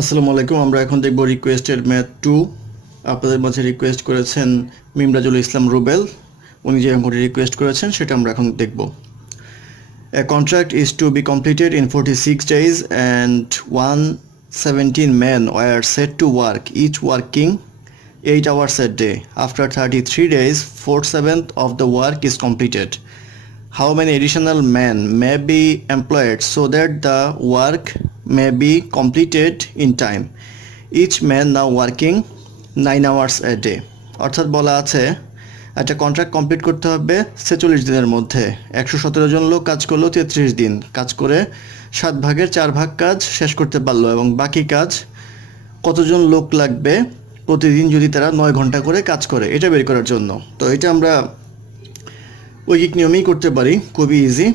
আসসালামু আলাইকুম। আমরা এখন দেখব রিকোয়েস্টেড ম্যাথ 2। আপনাদের মাঝে রিকোয়েস্ট করেছেন মিমরাজুল ইসলাম রুবেল। উনি যে অঙ্কটি রিকোয়েস্ট করেছেন সেটা আমরা এখন দেখব। A contract is to be completed in 46 days and 117 men were set to work, each working 8 hours a day. After 33 days, 4/7 of the work is completed. How many additional men may be employed so that the work may be completed in time? Each man now working 9 hours a day. অর্থাৎ বলা আছে একটা contract complete করতে হবে 46 দিনের মধ্যে। 117 জন লোক কাজ করলো 33 দিন কাজ করে 7 ভাগের 4 ভাগ কাজ শেষ করতে পারলো, এবং বাকি কাজ কতজন লোক লাগবে প্রতিদিন যদি তারা 9 ঘন্টা করে কাজ করে, এটা বের করার জন্য। তো এটা আমরা ঐকিক নিয়মেই করতে পারি, খুবই ইজি।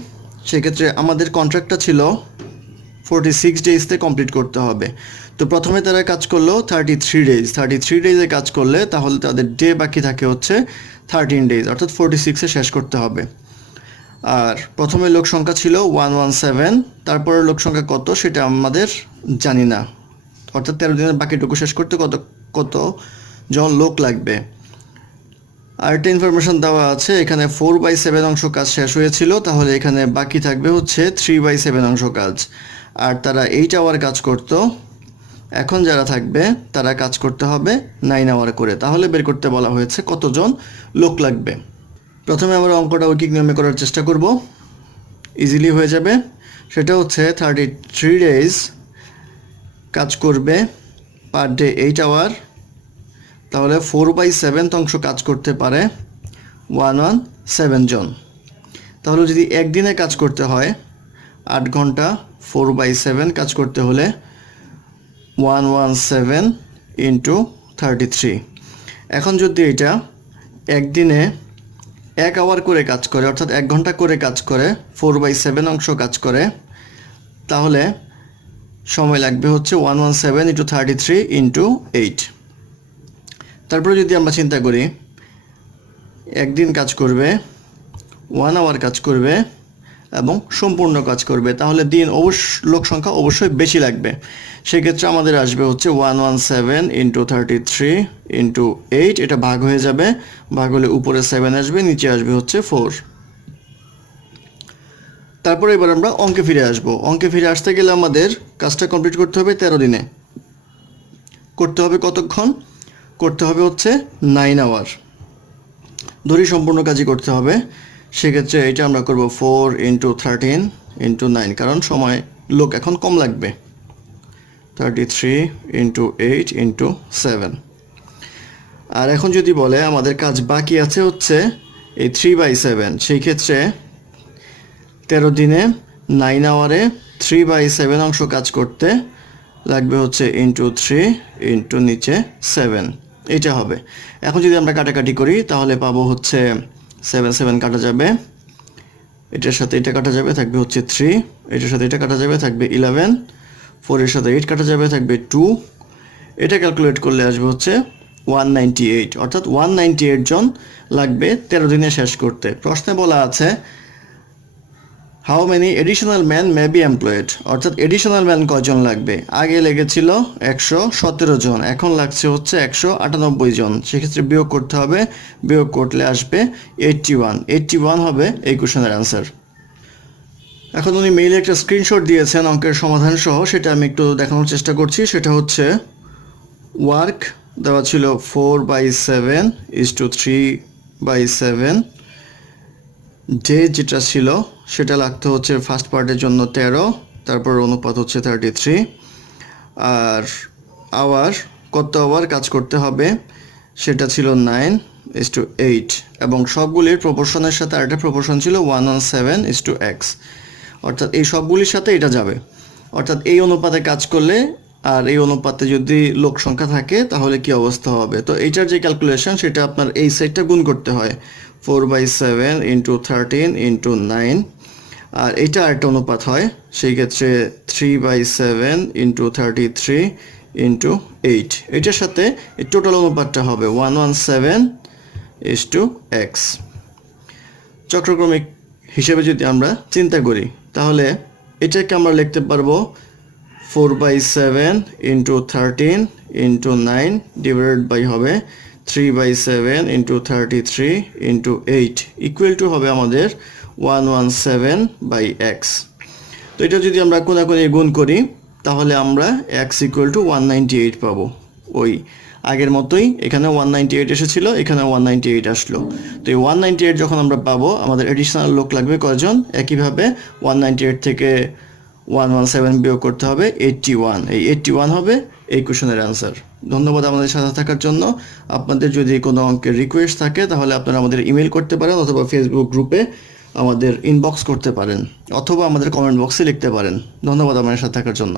সেক্ষেত্রে আমাদের কন্ট্রাক্টটা ছিল 46 ডেজতে কমপ্লিট করতে হবে। তো প্রথমে তারা কাজ করলো 33 ডেজ। 33 ডেজে কাজ করলে তাহলে তাদের ডে বাকি থাকে হচ্ছে 13 ডেজ, অর্থাৎ 46-এ শেষ করতে হবে। আর প্রথমে লোক সংখ্যা ছিল 117, তারপরে লোক সংখ্যা কত সেটা আমাদের জানি না, অর্থাৎ 13 দিনের বাকিটুকু শেষ করতে কত জন লোক লাগবে। আরেকটা ইনফরমেশন দেওয়া আছে, এখানে 4/7 অংশ কাজ শেষ হয়েছিল, তাহলে এখানে বাকি থাকবে হচ্ছে 3/7 অংশ কাজ। আর তারা 8 আওয়ার কাজ করত, এখন যারা থাকবে তারা কাজ করতে হবে 9 আওয়ার করে। তাহলে বের করতে বলা হয়েছে কতজন লোক লাগবে। প্রথমে আমরা অঙ্কটা ঐকিক নিয়মে করার চেষ্টা করব, ইজিলি হয়ে যাবে। সেটা হচ্ছে 33 ডেজ কাজ করবে, পার ডে 8 আওয়ার, তাহলে 4/7 অংশ কাজ করতে পারে 117 জন। তাহলে যদি একদিনে কাজ করতে হয় 8 ঘন্টা, 4/7 কাজ করতে হলে 117 ইন্টু 33। এখন যদি এটা একদিনে 1 আওয়ার করে কাজ করে, অর্থাৎ 1 ঘন্টা করে কাজ করে, 4/7 অংশ কাজ করে, তাহলে সময় লাগবে হচ্ছে 117 ইন্টু 33 ইন্টু 8। তারপরে যদি আমরা চিন্তা করি একদিন কাজ করবে, 1 আওয়ার কাজ করবে এবং সম্পূর্ণ কাজ করবে, তাহলে দিন লোক সংখ্যা অবশ্যই বেশি লাগবে। সেক্ষেত্রে আমাদের আসবে হচ্ছে 117 ইন্টু 33 ইন্টু 8, এটা ভাগ হয়ে যাবে, ভাগ হলে উপরে 7 আসবে, নিচে আসবে হচ্ছে 4। তারপরে এবার আমরা অঙ্কে ফিরে আসব। অঙ্কে ফিরে আসতে গেলে আমাদের কাজটা কমপ্লিট করতে হবে 13 দিনে। করতে হবে কতক্ষণ? করতে হবে হচ্ছে 9 আওয়ার, ধরি সম্পূর্ণ কাজই করতে হবে। সেক্ষেত্রে এটা আমরা করব 4 ইন্টু 13 ইন্টু 9, কারণ সময় লোক এখন কম লাগবে। 33 ইন্টু 8 ইন্টু 7। আর এখন যদি বলে আমাদের কাজ বাকি আছে হচ্ছে এই 3/7, সেই ক্ষেত্রে 13 দিনে 9 আওয়ারে 3/7 অংশ কাজ করতে লাগবে হচ্ছে ইন্টু 3 ইন্টু নিচে 7, এটা হবে। এখন যদি আমরা কাটাকাটি করি তাহলে পাবো হচ্ছে 7 কাটা যাবে, এটার সাথে এটা কাটা যাবে, থাকবে হচ্ছে 3, এটার সাথে এটা কাটা যাবে, থাকবে 11, 4 এর সাথে 8 কাটা যাবে, থাকবে 2। এটা ক্যালকুলেট করলে আসবে হচ্ছে 198, অর্থাৎ 198 জন লাগবে 13 দিনে শেষ করতে। প্রশ্নে বলা আছে how many additional man may be employed, অর্থাৎ এডিশনাল ম্যান কয়জন লাগবে। আগে লেগেছিল 117 জন, এখন লাগছে হচ্ছে 198 জন। সেক্ষেত্রে বিয়োগ করতে হবে, বিয়োগ করলে আসবে 81 হবে এই কোশ্চেনের অ্যান্সার। এখন উনি মেইলে একটা স্ক্রিনশট দিয়েছেন অঙ্কের সমাধান সহ, সেটা আমি একটু দেখানোর চেষ্টা করছি। সেটা হচ্ছে ওয়ার্ক দেওয়া ছিল 4/7 ইজ টু 3/7, ডে যেটা ছিল সেটা লাগতো হচ্ছে ফার্স্ট পার্টের জন্য 13, তারপর অনুপাত হচ্ছে 33। আর আওয়ার, কত আওয়ার কাজ করতে হবে সেটা ছিল 9:8, এবং সবগুলির প্রপোর্শনের সাথে আরেকটা প্রপোর্শন ছিল 117:x, অর্থাৎ এই সবগুলির সাথে এটা যাবে। অর্থাৎ এই অনুপাতে কাজ করলে আর এই অনুপাতে যদি লোক সংখ্যা থাকে তাহলে কি অবস্থা হবে। তো এইটার যে ক্যালকুলেশন সেটা আপনার এই সাইডটা গুণ করতে হয়, 4/7 ইন্টু 13 ইন্টু 9, আর এইটা আরেকটা অনুপাত হয়, সেই ক্ষেত্রে 3/7 ইন্টু 33 ইন্টু 8। এটার সাথে এই টোটাল অনুপাতটা হবে 117:x। চক্রক্রমিক হিসেবে যদি আমরা চিন্তা করি তাহলে এটাকে আমরা লিখতে পারবো 4/7 ইন্টু 13 ইন্টু 9 ডিভাইডেড বাই হবে 3/7 ইন্টু 33 ইন্টু 8 ইকুয়াল টু হবে আমাদের 117/x। তো এটা যদি আমরা কোনাকুনি গুণ করি তাহলে আমরা x ইকুয়াল টু 198 পাবো। ওই আগের মতোই এখানে 198 এসেছিল, এখানে 198 আসলো। তো এই 198 যখন আমরা পাবো আমাদের এডিশনাল লোক লাগবে কয়জন? একইভাবে 198 থেকে 117 বিয়োগ করতে হবে 81। এই 81 হবে এই কোশ্চেনের অ্যান্সার। ধন্যবাদ আমাদের সাথে থাকার জন্য। আপনাদের যদি কোনো অঙ্কের রিকোয়েস্ট থাকে তাহলে আপনারা আমাদের ইমেল করতে পারেন, অথবা ফেসবুক গ্রুপে আমাদের ইনবক্স করতে পারেন, অথবা আমাদের কমেন্ট বক্সে লিখতে পারেন। ধন্যবাদ আমাদের সাথে থাকার জন্য।